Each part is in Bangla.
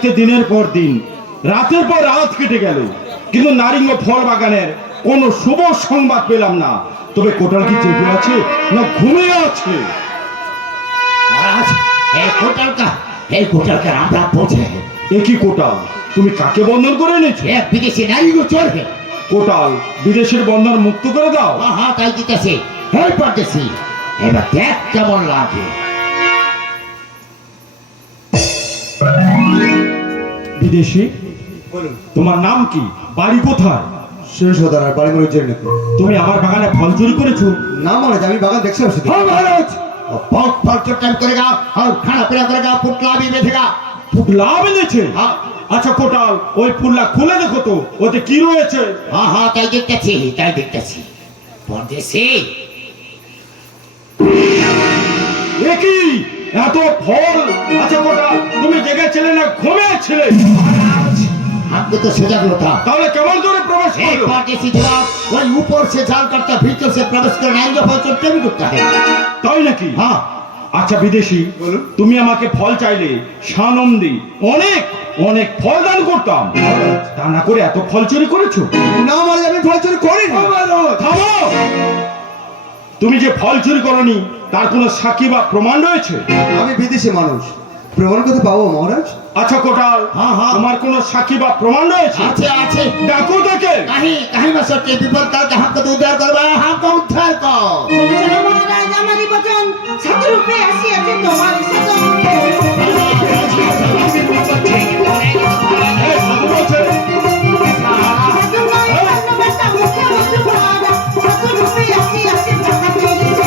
দেখতে দিনের পর দিন রাতের পর রাত কেটে গেল, কিন্তু নারিঙ্গ ফল বাগানের কোনো শুভ সংবাদ পেলাম না। তবে কোটাল কি জেগে আছে না ঘুমিয়ে আছে? মহারাজ, এই কোটালকে আমরা বোঝে। একই কোটাল, তুমি কাকে বন্ধন করে এনেছো? এক বিদেশি নারীগো চলবে। কোটাল, বিদেশের বন্ধন মুক্ত করে দাও। হ্যাঁ, তাই দিতেছি। এই পড়তেছি, এবার দেখ কেমন লাগে। বিদেশি, বলুন। তোমার নাম কি, বাড়ি কোথায়? শেষ হতার আর বাড়ি মনে জেনে নাকি? তুমি আমার বাগানে ফল চুরি করেছো? না মহারাজ, আমি বাগান দেখছিলাম শুধু। हाँ महाराज, बहुत फल चट्टान करेगा और खाना पीना करेगा, पुतला भी बेचेगा। ফুটলা বেঁধেছে? हाँ আচ্ছা কোটাল, ওই ফুললা খুলে দেখো তো, ওতে কি রয়েছে। हाँ, তাই দেখতেছি। পরদেশি, একই এত ফল! আচ্ছা কোটাল, তুমি জেগেছিলে না ঘুমিয়েছিলে? हमको तो सजग होता। তাহলে কেমন করে প্রবেশ एक করলো? परदेसी जवाब, वही ऊपर से जाल करता, भीतर से प्रवेश कर नारियों पर चट्टे भी डूबता है। তাই নাকি? हाँ, আচ্ছা বিদেশি, বলুন। তুমি আমাকে ফল চাইলে সানন্দী অনেক অনেক ফল দান করতাম, তা না করে এত ফল চুরি করেছো। না মহারাজ, আমি ফল চুরি করিনি। থামো! তুমি যে ফল চুরি করনি তার কোনো সাক্ষী বা প্রমাণ রয়েছে? আমি বিদেশি মানুষ, প্রমাণ করতে পাবো মহারাজ? আচ্ছা কোটাল, হ্যাঁ, হ্যাঁ। তোমার কোনো সাক্ষী বা প্রমাণ রয়েছে? আছে। ডাকো তাকে। कहीं में सत्य विपद करके हमको तो उद्धार करवा, हमको उद्धार कर। শোনো মহারাজ, আমারই বচন সাধুরূপে আসিয়াছে তোমার সাধন। এই, সাধু বলছে। সাধু নয় ধন্যবাদটা মুখে মধু ভরা, সাধুরূপে আসিয়াছে দেখা পেয়েছে।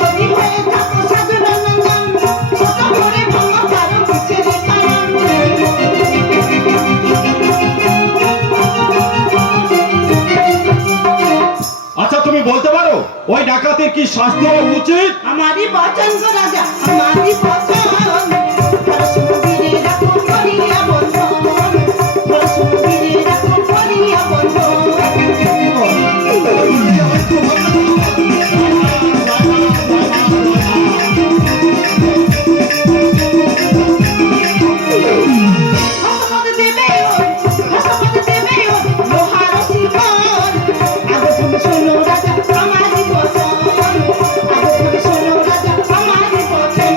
যদি হয়ে থাকো সাধু নন্দন, ছোট করে ভাঙা পারো কিসের কারণ। আচ্ছা তুমি বলতে পারো ওই ডাকাতের কি শাস্তি হওয়া উচিত? আমারই বচন গো রাজা, আমারই বচন। পরশুমন্দিরে রাখো করিয়া বন্ধন, পরশুমন্দিরে রাখো করিয়া বন্ধন। হস্তপদ দেবে ও, লোহার শিকল। আগমন শোনো রাজা, আমারই বচন। আগমন শোনো রাজা, আমারই বচন।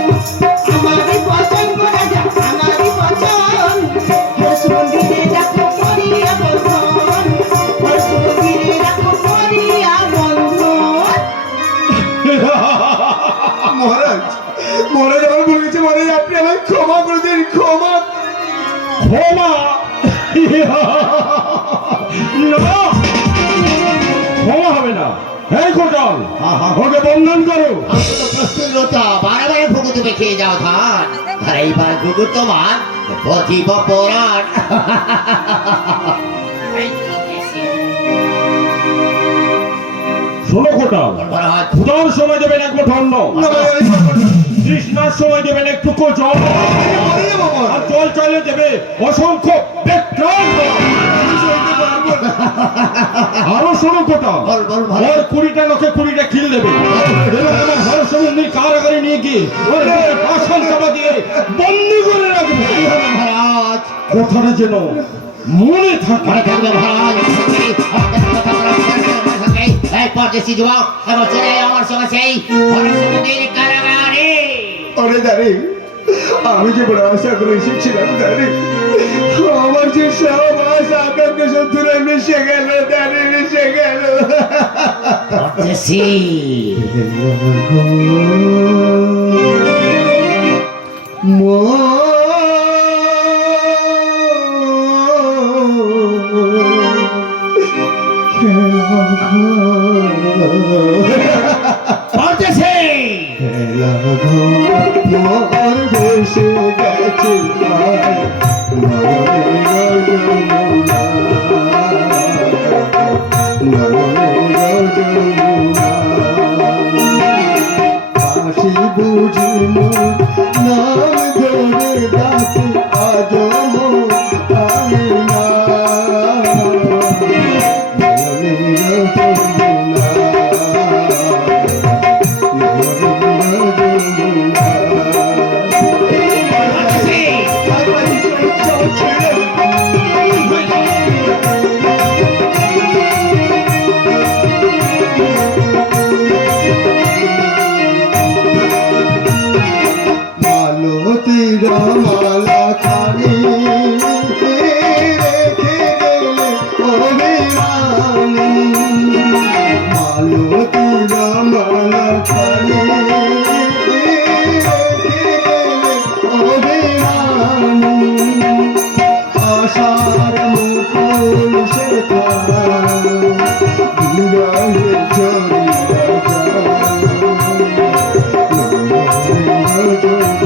আমারই বচন গো রাজা, আমারই বচন। পরশুমন্দিরে রাখো করিয়া বন্ধন, পরশুমন্দিরে রাখো করিয়া বন্ধন। মহারাজ, মহারাজ আমার ভুল হয়েছে মহারাজ, আপনি আমায় ক্ষমা করে দিন, ক্ষমা। ক্ষমা? না, ক্ষমা হবে না। এই কোটাল, ওকে বন্ধন করো। हमको तो प्रस्तुत होता, बार भुगत में खेल जाओ था। अरे एक बार भुगत तो मान, बहुत ही बपोरान। শোনো কোটাল, महाराज, ক্ষুধার সময় দেবেন এক মুঠো অন্ন, না মহারাজ, আমি করবো না। তৃষ্ণার সময় দেবেন একটুকু জল, আমি মরে যাবো আর মহারাজ। জল চাইলে দেবে অসংখ্য বেত্রাণ জল। আমি সইতে পারবো না। আরো শোনো কোটাল, বল ভাই। ওর 20টা লোকে 20টা খিল দেবে, এবং আমার হরসমন্দির কারাগারে নিয়ে গিয়ে ওর গায়ে পাশাল চাপা দিয়ে বন্দি করে রাখবে। महाराज, কথাটা যেন মনে থাকে। अरे कर दो महाराज। एक परदेसी जवाब, अब चले আমার সঙ্গে সেই পরশুমন্দির কারাগারে। আরে দাঁড়ি, আমি যে বড় আশা করে এসেছিলাম দাঁড়ি, আমার যে সব আশা আকাঙ্ক্ষা সব দূরে মিশে গেল, দাঁড়ি মিশে গেল। পরদেশি, পরদেশি, মোর ভেসে গেছে ভাই, নয়নের যমুনা, নয়নের যমুনা। বাঁশি বুঝি মোর নাম ধরে ডাকে, আজ মোর আমি না, নয়নের যমুনা। মালা খানি রেখে গেলে অভিমানী মালতীর মালা খানি রেখে গেলে অভিমানী আশার মুকুল শেখা বিরহে জড়িয়া যায়